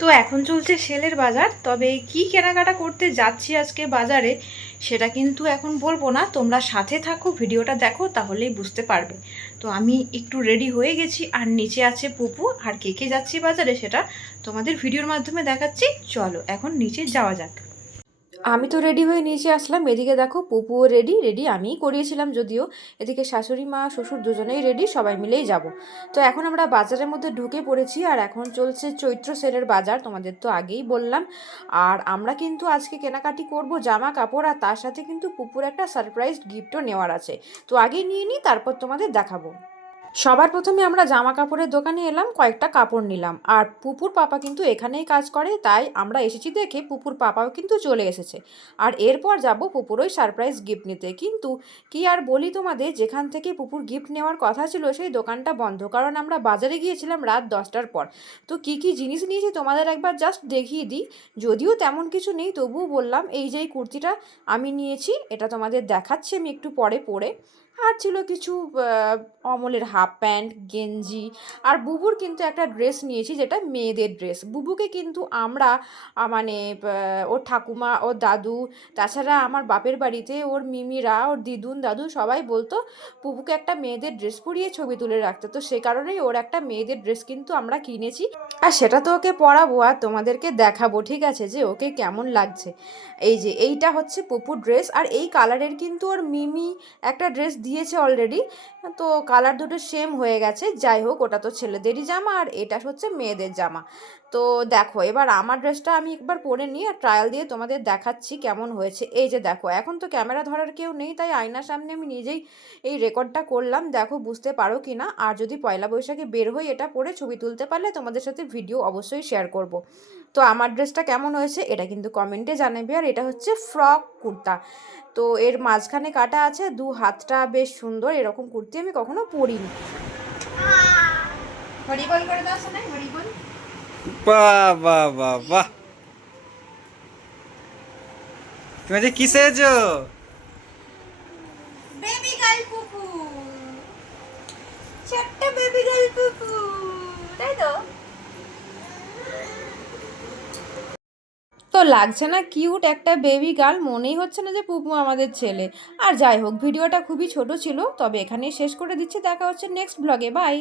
তো এখন চলছে সেলের বাজার, তবে কি কেনাকাটা করতে যাচ্ছি আজকে বাজারে সেটা কিন্তু এখন বলবো না, তোমরা সাথে থাকো, ভিডিওটা দেখো, তাহলেই বুঝতে পারবে। তো আমি একটু রেডি হয়ে গেছি, আর নিচে আছে পুপু, আর কে কে যাচ্ছি বাজারে সেটা তোমাদের ভিডিওর মাধ্যমে দেখাচ্ছি। চলো এখন নিচে যাওয়া যাক। আমি তো রেডি হয়ে নিচে আসলাম, এদিকে দেখো পুপুও রেডি রেডি আমিই করিয়েছিলাম যদিও। এদিকে শাশুড়ি মা শ্বশুর দুজনেই রেডি, সবাই মিলেই যাব। তো এখন আমরা বাজারের মধ্যে ঢুকে পড়েছি, আর এখন চলছে চৈত্র সেলের বাজার, তোমাদের তো আগেই বললাম। আর আমরা কিন্তু আজকে কেনাকাটি করব জামা কাপড়, আর তার সাথে কিন্তু পুপুর একটা সারপ্রাইজ গিফটও নেওয়ার আছে। তো আগেই নিয়ে নিই, তারপর তোমাদের দেখাবো। সবার প্রথমে আমরা জামা কাপড়ের দোকানে এলাম, কয়েকটা কাপড় নিলাম। আর পুপুর পাপা কিন্তু এখানেই কাজ করে, তাই আমরা এসেছি দেখে পুপুর পাপাও কিন্তু চলে এসেছে। আর এরপর যাব পুপুর ওই সারপ্রাইজ গিফট নিতে। কিন্তু কি আর বলি তোমাদের, যেখান থেকে পুপুর গিফট নেওয়ার কথা ছিল সেই দোকানটা বন্ধ, কারণ আমরা বাজারে গিয়েছিলাম রাত 10টার পর। তো কি কি জিনিস নিয়েছি তোমাদের একবার জাস্ট দেখিয়ে দিই। যদিও তেমন কিছু নেই, তবুও বললাম, এই যে এই কুর্তিটা আমি নিয়েছি, এটা তোমাদের দেখাচ্ছি আমি একটু পরে পরে। আর ছিল কিছু অমলের হাফ প্যান্ট, গেঞ্জি। আর বুবুর কিন্তু একটা ড্রেস নিয়েছি, যেটা মেয়েদের ড্রেস। বুবুকে কিন্তু আমরা মানে ওর ঠাকুমা, ওর দাদু, তাছাড়া আমার বাপের বাড়িতে ওর মিমিরা, ওর দিদুন দাদু সবাই বলতো বুবুকে একটা মেয়েদের ড্রেস পরিয়ে ছবি তুলে রাখতে। তো সে কারণেই ওর একটা মেয়েদের ড্রেস কিন্তু আমরা কিনেছি, আর সেটা তো ওকে পরাবো আর তোমাদেরকে দেখাবো, ঠিক আছে, যে ওকে কেমন লাগছে। এই যে এইটা হচ্ছে পুপুর ড্রেস, আর এই কালারের কিন্তু ওর মিমি একটা ড্রেস দিয়েছে অলরেডি। তো কালার দুটো সেম হয়ে গেছে। যাই হোক, ওটা তো ছেলেদেরই জামা, আর এটা হচ্ছে মেয়েদের জামা। তো দেখো, এবার আমার ড্রেসটা আমি একবার পরে নিই আর ট্রায়াল দিয়ে তোমাদের দেখাচ্ছি কেমন হয়েছে। এই যে দেখো, এখন তো ক্যামেরা ধরার কেউ নেই, তাই আয়নার সামনে আমি নিজেই এই রেকর্ডটা করলাম, দেখো বুঝতে পারো কি না। আর যদি পয়লা বৈশাখে বের হই এটা পরে ছবি তুলতে পারলে তোমাদের সাথে ভিডিও অবশ্যই শেয়ার করব। তো আমার ড্রেসটা কেমন হয়েছে এটা কিন্তু কমেন্টে জানাবে। আর এটা হচ্ছে ফ্রক কুর্তা, তো এর মাঝখানে কাটা আছে, দু হাতটা বেশ সুন্দর। এরকম কুর্তি আমি কখনো পরিনি। হরিবল করে দাও শোনাই, হরিবল। বাহ বাহ বাহ বাহ, তুমি যে কি সেজো? বেবি গার্ল পুপু, ছোট্ট বেবি গার্ল পুপু, তাই তো? তো লাগছে না কিউট একটা বেবি গার্ল? মনেই হচ্ছে না যে পুপু আমাদের ছেলে। আর যাই হোক, ভিডিওটা খুবই ছোট ছিল, তবে এখানেই শেষ করে দিচ্ছি। দেখা হচ্ছে নেক্সট ব্লগে, বাই।